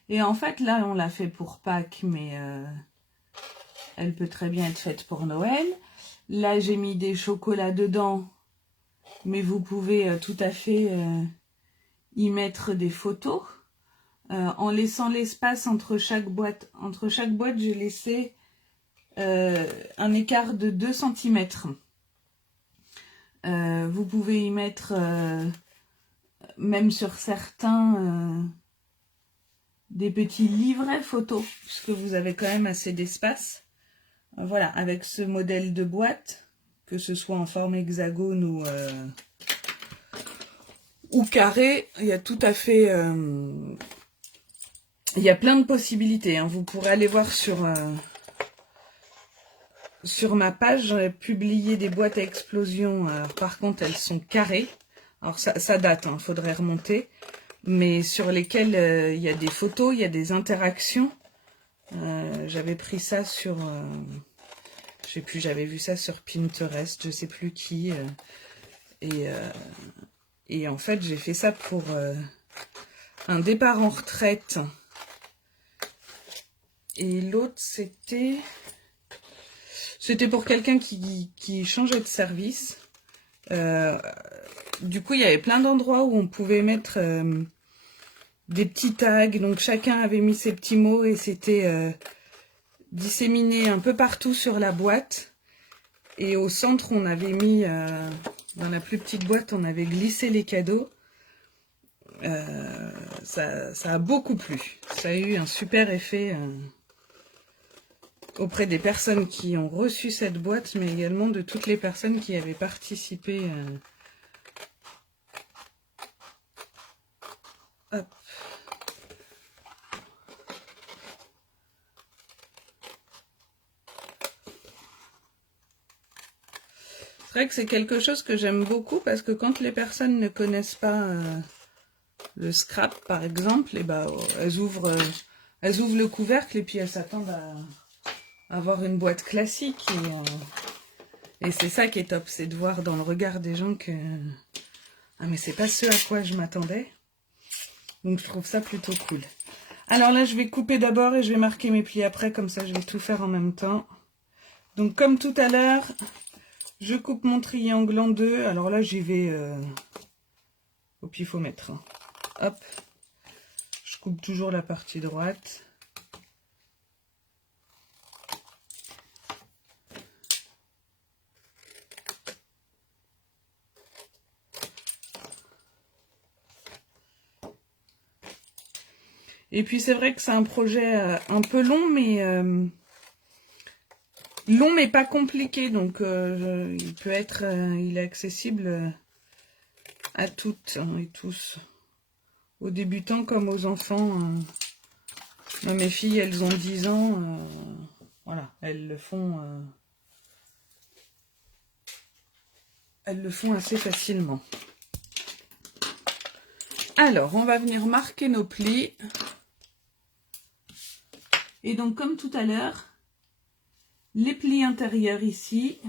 Et en fait, là, on l'a fait pour Pâques, mais elle peut très bien être faite pour Noël. Là, j'ai mis des chocolats dedans, mais vous pouvez tout à fait y mettre des photos. En laissant l'espace entre chaque boîte. Entre chaque boîte, j'ai laissé un écart de 2 cm. Vous pouvez y mettre, même sur certains... des petits livrets photos, puisque vous avez quand même assez d'espace. Voilà, avec ce modèle de boîte, que ce soit en forme hexagone ou carré, il y a tout à fait... il y a plein de possibilités. Hein. Vous pourrez aller voir sur ma page, j'ai publié des boîtes à explosion. Alors, par contre, elles sont carrées. Alors ça date, il faudrait remonter. Mais sur lesquelles il y a des photos, il y a des interactions. J'avais pris ça sur... je sais plus, j'avais vu ça sur Pinterest, je sais plus qui. Et en fait, j'ai fait ça pour un départ en retraite. Et l'autre, c'était pour quelqu'un qui changeait de service. Du coup, il y avait plein d'endroits où on pouvait mettre des petits tags. Donc, chacun avait mis ses petits mots et c'était disséminé un peu partout sur la boîte. Et au centre, on avait mis, dans la plus petite boîte, on avait glissé les cadeaux. Ça a beaucoup plu. Ça a eu un super effet auprès des personnes qui ont reçu cette boîte, mais également de toutes les personnes qui avaient participé. Hop. C'est vrai que c'est quelque chose que j'aime beaucoup parce que quand les personnes ne connaissent pas le scrap, par exemple, et ben, elles ouvrent le couvercle et puis elles s'attendent à avoir une boîte classique. Et c'est ça qui est top, c'est de voir dans le regard des gens que... Ah mais c'est pas ce à quoi je m'attendais. Donc je trouve ça plutôt cool. Alors là, je vais couper d'abord et je vais marquer mes plis après, comme ça je vais tout faire en même temps. Donc comme tout à l'heure... Je coupe mon triangle en deux. Alors là, j'y vais au pifomètre. Hop. Je coupe toujours la partie droite. Et puis, c'est vrai que c'est un projet un peu long, mais... long mais pas compliqué, donc il peut être, il est accessible à toutes et tous, aux débutants comme aux enfants. Moi, mes filles, elles ont 10 ans, voilà, elles le font assez facilement. Alors, on va venir marquer nos plis. Et donc, comme tout à l'heure, les plis intérieurs ici,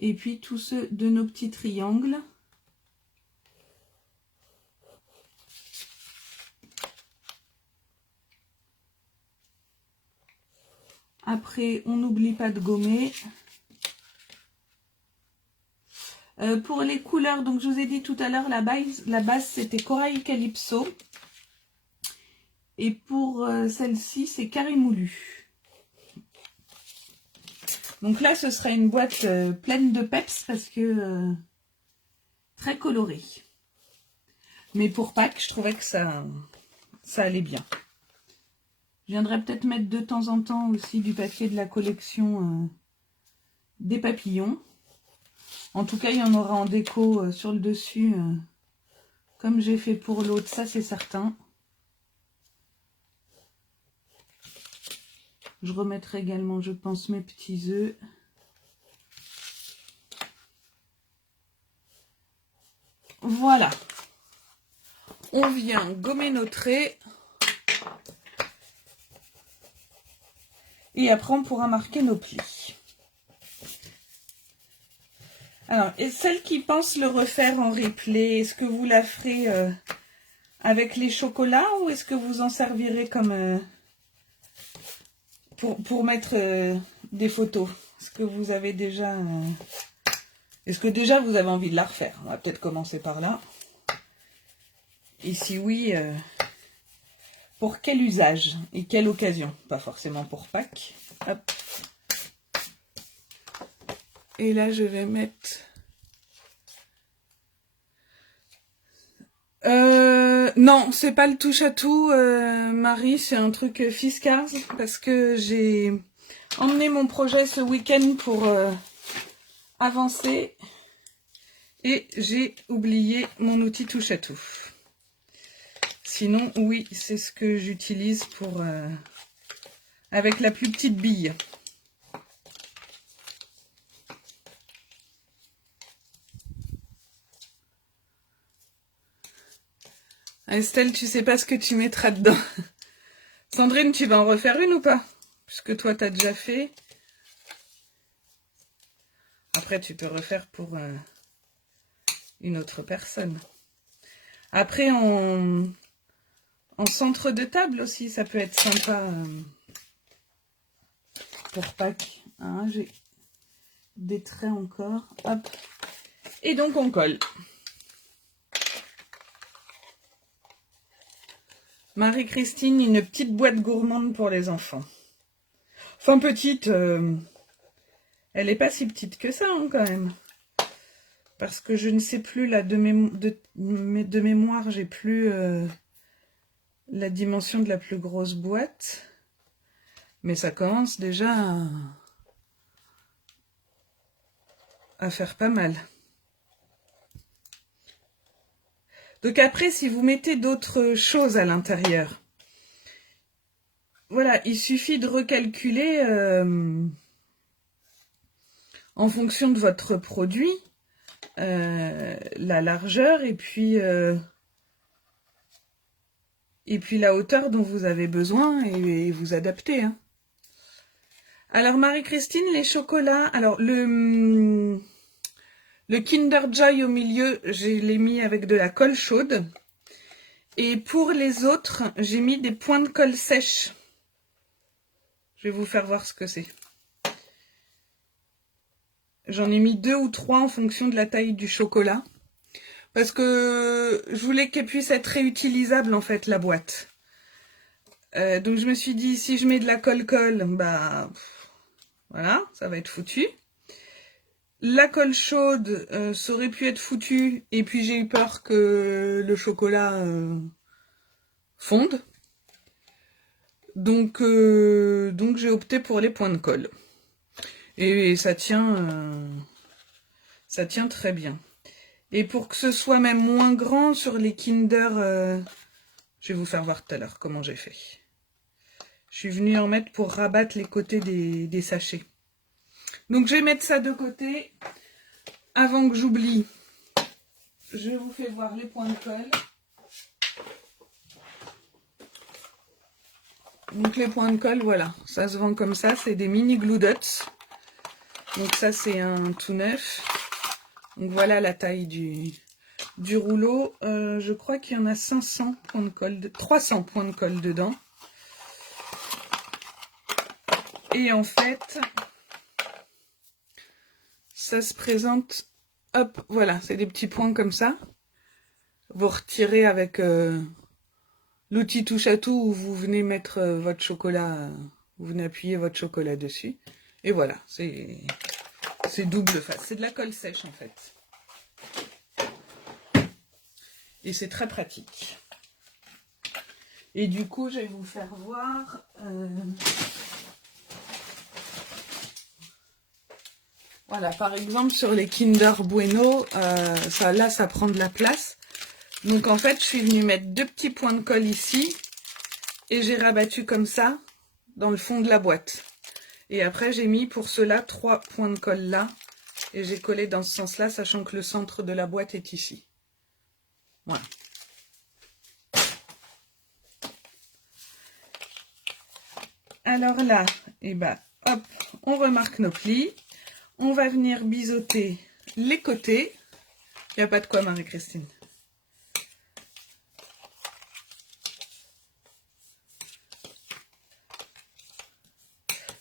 et puis tous ceux de nos petits triangles. Après, on n'oublie pas de gommer. Pour les couleurs, donc je vous ai dit tout à l'heure, la base c'était Corail Calypso. Et pour celle-ci, c'est Carré Moulu. Donc là, ce sera une boîte pleine de peps parce que très colorée. Mais pour Pâques, je trouvais que ça allait bien. Je viendrai peut-être mettre de temps en temps aussi du papier de la collection des papillons. En tout cas, il y en aura en déco sur le dessus, comme j'ai fait pour l'autre, ça c'est certain. Je remettrai également, je pense, mes petits œufs. Voilà. On vient gommer nos traits. Et après, on pourra marquer nos plis. Alors, et celles qui pensent le refaire en replay, est-ce que vous la ferez avec les chocolats ou est-ce que vous en servirez comme... pour mettre des photos? Est-ce que vous avez déjà... Est-ce que déjà vous avez envie de la refaire? On va peut-être commencer par là. Et si oui, pour quel usage et quelle occasion? Pas forcément pour Pâques. Hop. Et là, je vais mettre... non, c'est pas le touche-à-tout, Marie, c'est un truc Fiskars, parce que j'ai emmené mon projet ce week-end pour avancer et j'ai oublié mon outil touche-à-tout. Sinon, oui, c'est ce que j'utilise pour avec la plus petite bille. Estelle, tu sais pas ce que tu mettras dedans. Sandrine, tu vas en refaire une ou pas? Puisque toi, tu as déjà fait. Après, tu peux refaire pour une autre personne. Après, en centre de table aussi, ça peut être sympa pour Pâques. Hein, j'ai des traits encore. Hop. Et donc, on colle. Marie-Christine, une petite boîte gourmande pour les enfants. Enfin, petite, Elle n'est pas si petite que ça, hein, quand même. Parce que je ne sais plus, là, de mémoire, j'ai plus la dimension de la plus grosse boîte. Mais ça commence déjà à faire pas mal. Donc après, si vous mettez d'autres choses à l'intérieur, voilà, il suffit de recalculer en fonction de votre produit la largeur et puis la hauteur dont vous avez besoin et vous adapter. Hein. Alors Marie-Christine, les chocolats, alors le Kinder Joy au milieu, je l'ai mis avec de la colle chaude. Et pour les autres, j'ai mis des points de colle sèche. Je vais vous faire voir ce que c'est. J'en ai mis 2 ou 3 en fonction de la taille du chocolat. Parce que je voulais qu'elle puisse être réutilisable en fait, la boîte. Donc je me suis dit, si je mets de la colle-colle, bah voilà, ça va être foutu. La colle chaude, ça aurait pu être foutu. Et puis j'ai eu peur que le chocolat fonde. Donc j'ai opté pour les points de colle. Et ça tient très bien. Et pour que ce soit même moins grand sur les Kinder, je vais vous faire voir tout à l'heure comment j'ai fait. Je suis venue en mettre pour rabattre les côtés des sachets. Donc je vais mettre ça de côté. Avant que j'oublie, je vous fais voir les points de colle. Donc les points de colle, voilà, ça se vend comme ça, c'est des mini glue dots. Donc ça c'est un tout neuf. Donc voilà la taille du rouleau. Je crois qu'il y en a 500 points de colle, 300 points de colle dedans. Et en fait, ça se présente, hop, voilà, c'est des petits points comme ça. Vous retirez avec l'outil touche à tout où vous venez mettre votre chocolat, vous venez appuyer votre chocolat dessus. Et voilà, c'est double face. C'est de la colle sèche en fait. Et c'est très pratique. Et du coup, je vais vous faire voir... Voilà, par exemple, sur les Kinder Bueno, ça prend de la place. Donc en fait, je suis venue mettre 2 petits points de colle ici. Et j'ai rabattu comme ça, dans le fond de la boîte. Et après, j'ai mis pour cela 3 points de colle là. Et j'ai collé dans ce sens-là, sachant que le centre de la boîte est ici. Voilà. Alors là, et ben, hop, on remarque nos plis. On va venir biseauter les côtés. Il n'y a pas de quoi, Marie-Christine.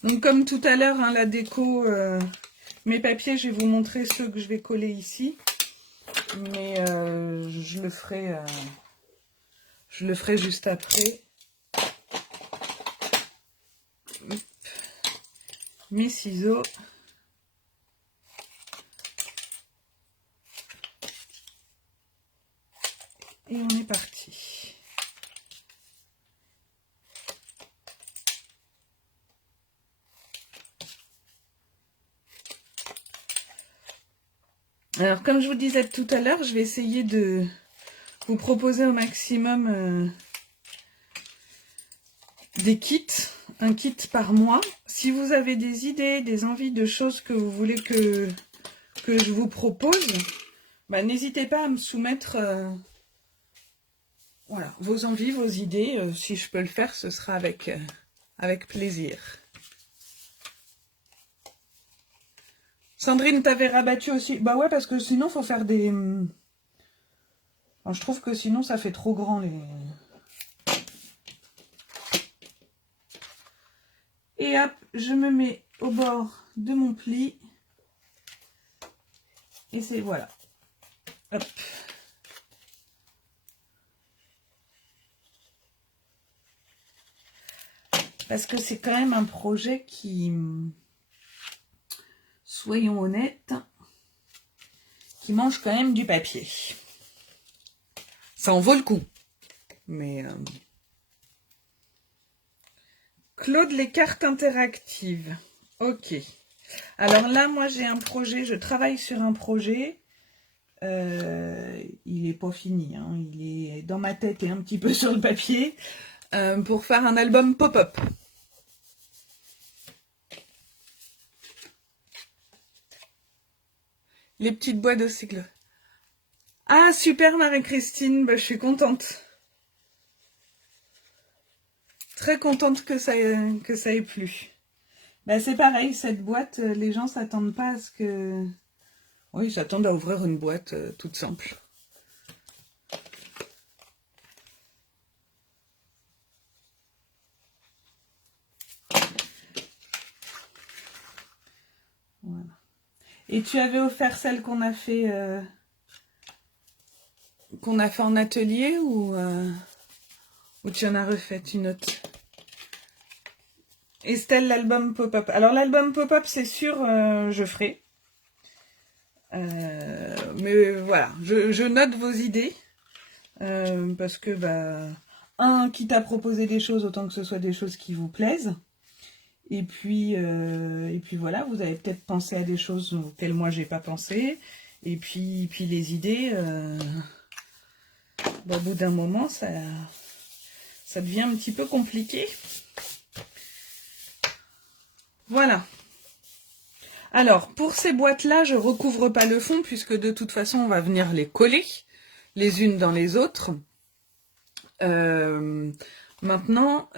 Donc comme tout à l'heure, hein, la déco, mes papiers, je vais vous montrer ceux que je vais coller ici. Mais je le ferai juste après. Hop. Mes ciseaux. Et on est parti. Alors, comme je vous disais tout à l'heure, je vais essayer de vous proposer au maximum des kits, un kit par mois. Si vous avez des idées, des envies de choses que vous voulez que je vous propose, bah, n'hésitez pas à me soumettre voilà, vos envies, vos idées. Si je peux le faire, ce sera avec plaisir. Sandrine, t'avais rabattu aussi. Bah ouais, parce que sinon, faut faire des... Enfin, je trouve que sinon, ça fait trop grand, les... Et hop, je me mets au bord de mon pli. Et c'est... Voilà. Hop. Parce que c'est quand même un projet qui... soyons honnêtes, qui mange quand même du papier. Ça en vaut le coup. Mais Claude, les cartes interactives. Ok. Alors là, moi j'ai un projet, je travaille sur un projet. Il n'est pas fini, hein. Il est dans ma tête et un petit peu sur le papier. Pour faire un album pop-up. Les petites boîtes de cycle. Ah, super Marie-Christine, bah, je suis contente. Très contente que ça ait plu. Bah, c'est pareil, cette boîte, les gens s'attendent pas à ce que... Oui, ils s'attendent à ouvrir une boîte toute simple. Voilà. Et tu avais offert celle qu'on a fait en atelier ou tu en as refait une autre? Estelle, l'album pop-up. Alors l'album pop-up, c'est sûr, je ferai. Mais voilà, je note vos idées. Parce que, quitte à proposer des choses, autant que ce soit des choses qui vous plaisent. Et puis voilà, vous avez peut-être pensé à des choses auxquelles moi j'ai pas pensé. Et puis les idées, au bout d'un moment, ça devient un petit peu compliqué. Voilà. Alors, pour ces boîtes-là, je recouvre pas le fond, puisque de toute façon, on va venir les coller les unes dans les autres. Maintenant,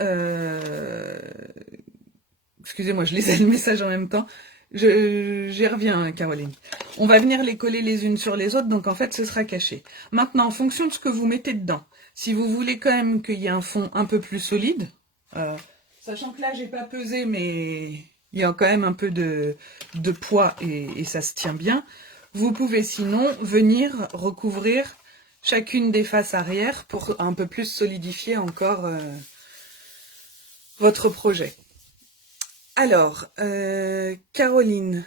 excusez-moi, je lisais le message en même temps. J'y reviens, Caroline. On va venir les coller les unes sur les autres, donc en fait, ce sera caché. Maintenant, en fonction de ce que vous mettez dedans, si vous voulez quand même qu'il y ait un fond un peu plus solide, sachant que là, j'ai pas pesé, mais il y a quand même un peu de poids et ça se tient bien, vous pouvez sinon venir recouvrir chacune des faces arrière pour un peu plus solidifier encore votre projet. Alors, Caroline,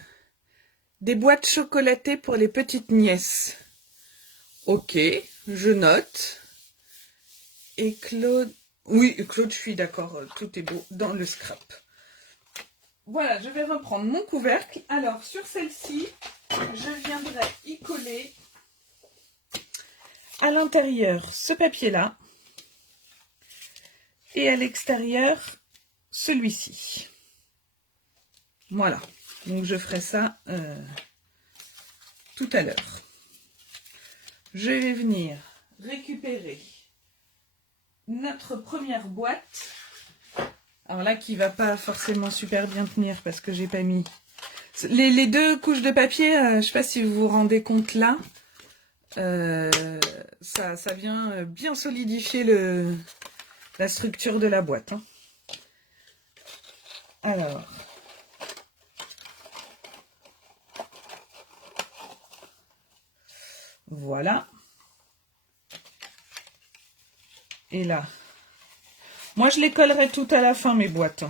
des boîtes chocolatées pour les petites nièces. Ok, je note. Et Claude... Oui, Claude, je suis d'accord, tout est beau dans le scrap. Voilà, je vais reprendre mon couvercle. Alors, sur celle-ci, je viendrai y coller à l'intérieur ce papier-là. Et à l'extérieur, celui-ci. Voilà, donc je ferai ça tout à l'heure. Je vais venir récupérer notre première boîte. Alors là, qui va pas forcément super bien tenir parce que j'ai pas mis... Les deux couches de papier, je sais pas si vous vous rendez compte là, ça vient bien solidifier la structure de la boîte. Hein. Alors... Voilà. Et là. Moi, je les collerai tout à la fin, mes boîtes.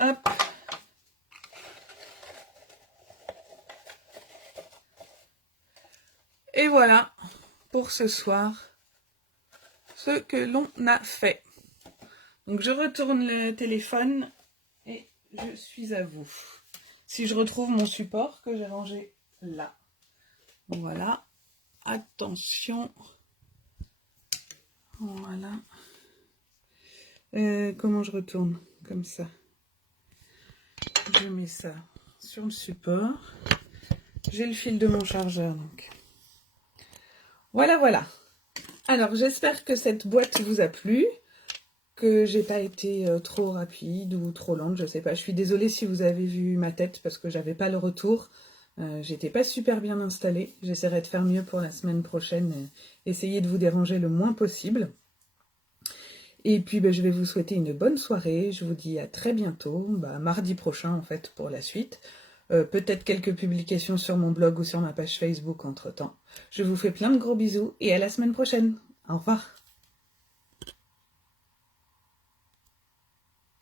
Hop. Et voilà pour ce soir ce que l'on a fait. Donc, je retourne le téléphone et je suis à vous. Si je retrouve mon support que j'ai rangé là. Voilà. Attention. Voilà. Comment je retourne? Comme ça. Je mets ça sur le support. J'ai le fil de mon chargeur. Donc. Voilà, voilà. Alors, j'espère que cette boîte vous a plu. Que j'ai pas été trop rapide ou trop lente, je sais pas. Je suis désolée si vous avez vu ma tête parce que j'avais pas le retour. J'étais pas super bien installée. J'essaierai de faire mieux pour la semaine prochaine. Essayer de vous déranger le moins possible. Et puis je vais vous souhaiter une bonne soirée. Je vous dis à très bientôt, mardi prochain en fait pour la suite. Peut-être quelques publications sur mon blog ou sur ma page Facebook entre temps. Je vous fais plein de gros bisous et à la semaine prochaine. Au revoir.